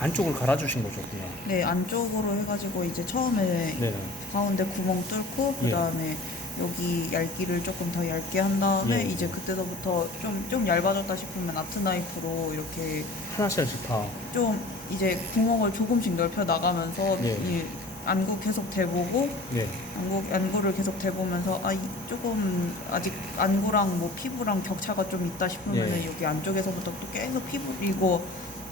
안쪽을 갈아주신 거셨구나. 네 안쪽으로 해가지고 이제 처음에 네. 가운데 구멍 뚫고 예. 그 다음에 여기 얇기를 조금 더 얇게 한 다음에 예. 이제 그때서부터 좀 좀 얇아졌다 싶으면 아트 나이프로 이렇게 하나씩 다. 좀 이제 구멍을 조금씩 넓혀 나가면서 예. 이 안구 계속 대보고 네. 안구 안구를 계속 대보면서 아 이 조금 아직 안구랑 뭐 피부랑 격차가 좀 있다 싶으면 예. 여기 안쪽에서부터 또 계속 피부 이고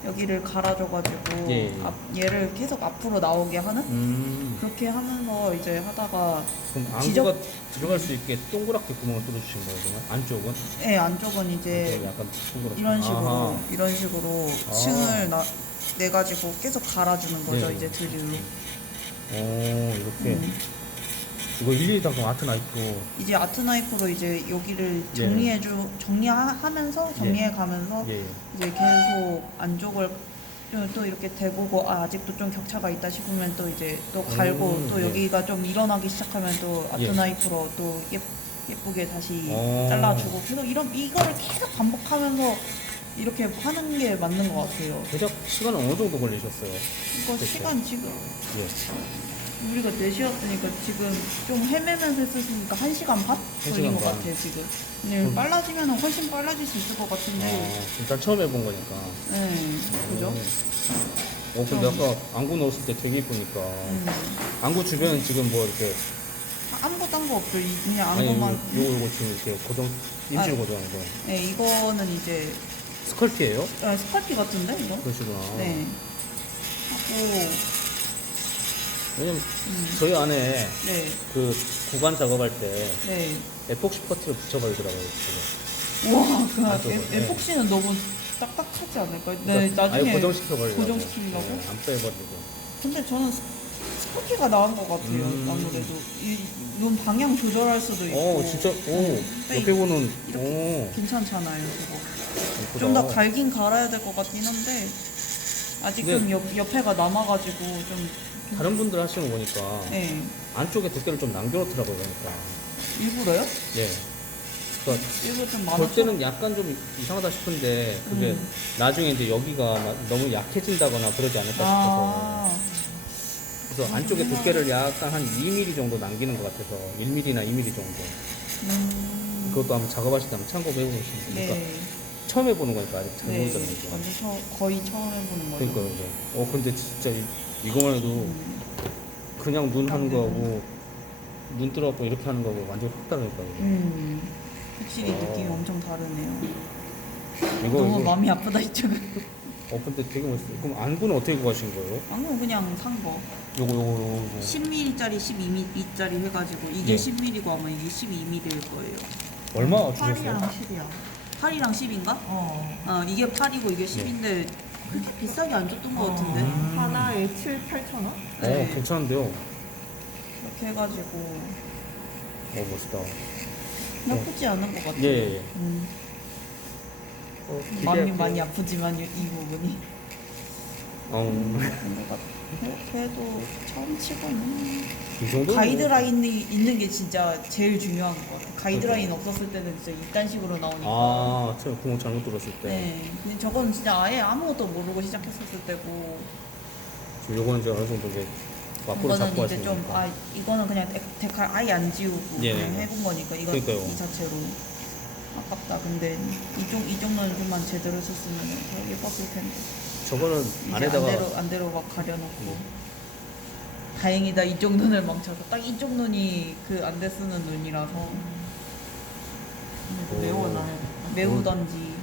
여기를 갈아줘가지고 예. 앞, 얘를 계속 앞으로 나오게 하는 음. 그렇게 하면서 이제 하다가 그럼 안구가 지적- 들어갈 수 있게 동그랗게 구멍을 뚫어주신 거예요, 그러면? 안쪽은? 예 안쪽은 이제 안쪽은 약간 동그랗게. 이런 식으로 아하. 이런 식으로 아. 층을 나, 내 가지고 계속 갈아주는 거죠 네. 이제 드릴로. 오, 이렇게. 음. 이거 일일이 다 그럼 아트 나이프로. 이제 아트 나이프로 이제 여기를 예. 정리해주 정리하면서 정리해 가면서 예. 이제 계속 안쪽을 좀 또 이렇게 대보고 아 아직도 좀 격차가 있다 싶으면 또 이제 또 갈고 음, 또 네. 여기가 좀 일어나기 시작하면 또 아트 예. 나이프로 또 예, 예쁘게 다시 어. 잘라주고 계속 이런 이거를 계속 반복하면서 이렇게 하는 게 맞는 것 같아요. 대략 시간은 어느 정도 걸리셨어요? 이거 그렇죠. 시간 지금 예. 우리가 4시였으니까 지금 좀 헤매면서 했으니까 1시간 반 걸린 시간 것 반. 같아요 지금 근데 그럼- 빨라지면 훨씬 빨라질 수 있을 것 같은데 아, 일단 처음 해본 거니까. 네 그죠? 음. 어, 근데 아까 안구 넣었을 때 되게 이쁘니까. 음. 안구 주변 지금 뭐 이렇게. 아무것도 한 거 없죠 이- 그냥 아니, 안구만 요거, 요거 지금 이렇게 고정, 임시로 아. 고정한 거. 네 이거는 이제 스컬피예요 아, 스커티 같은데 이거? 그러시구나. 네 하고 왜냐면 음. 저희 안에 네 그 구간 작업할 때 네. 에폭시 퍼트를 붙여버리더라고요. 그거. 와, 그 아, 에- 네. 에폭시는 너무 딱딱하지 않을까요? 네, 그러니까 나중에 아예 고정시켜버리려고. 고정시키려고? 네, 안 빼버리고. 근데 저는 스- 스커티가 나은 것 같아요. 음. 아무래도 이, 눈 방향 조절할 수도 있고. 어, 진짜, 오, 네, 옆에 보는, 오, 괜찮잖아요, 저거. 예쁘다. 좀더 갈긴 갈아야 될 것 같긴 한데 아직 좀 네. 옆, 옆에가 남아가지고 좀. 다른 분들 하시는 거 보니까 네. 안쪽에 두께를 좀 남겨놓더라고요, 그러니까. 일부러요? 예. 그러니까 일부러 좀 많아. 볼 때는 약간 좀 이상하다 싶은데 그게 음. 나중에 이제 여기가 막 너무 약해진다거나 그러지 않을까 싶어서 아, 그래서 안쪽에 두께를 약간 한 2mm 정도 남기는 것 같아서 1mm나 2mm 정도 음. 그것도 한번 작업하실 때 한번 참고해 보시면 되니까 네. 처음 해보는 거니까 아직 잘 네. 모르잖아요 이거. 완전 처, 거의 처음 해보는 거죠. 그러니까 이제 어 근데 진짜 이, 이거만 해도 음. 그냥 눈 하는 음. 거하고 눈 뜨라고 이렇게 하는 거하고 완전 확 다르니까요 음. 확실히 어. 느낌이 엄청 다르네요. 이거 너무 이거 마음이 아프다 이쪽은. 어 근데 되게 멋있어요 그럼 안구는 어떻게 구하신 거예요? 방금 그냥 산 거. 요거 요거 요거 10mm짜리 12mm짜리 해가지고 이게 예. 10mm고 아마 이게 12mm일 거예요. 얼마 8이랑 주셨어요? 10이야. 8이랑 10인가? 어. 아 이게 8이고 이게 10인데 그렇게 비싸게 안 줬던 것 같은데. 음. 하나에 7, 8천 원? 어 네. 괜찮은데요? 이렇게 해가지고 어 멋있다 나쁘지 않은 것 같아요. 예, 예. 음, 어, 마음이 기대할게요. 많이 아프지만 이, 이 부분이. 어, 뭔가 그래도 처음 치고는 이 정도 가이드라인이 있는 게 진짜 제일 중요한 것 같아요. 가이드라인 없었을 때는 진짜 이딴 식으로 나오니까. 아, 제가 구멍 잘못 뚫었을 때. 네. 근데 저건 진짜 아예 아무것도 모르고 시작했었을 때고. 지금 요거는 이제 어느 정도 이제 앞으로 잡고 이거는 이제 하시는 좀, 거니까. 아, 이거는 그냥 데, 데칼 아예 안 지우고 예. 그냥 해본 거니까, 이거 그러니까요. 이 자체로. 아깝다. 근데 이쪽, 이 정도는 좀만 제대로 했었으면 더 예뻤을 텐데. 저거는 이제 안에다가 안대로, 안대로 막 가려놓고. 다행이다. 이쪽 눈을 망쳐서. 딱 이쪽 눈이 그 안대 쓰는 눈이라서. 오. 매워 나요. 매우던지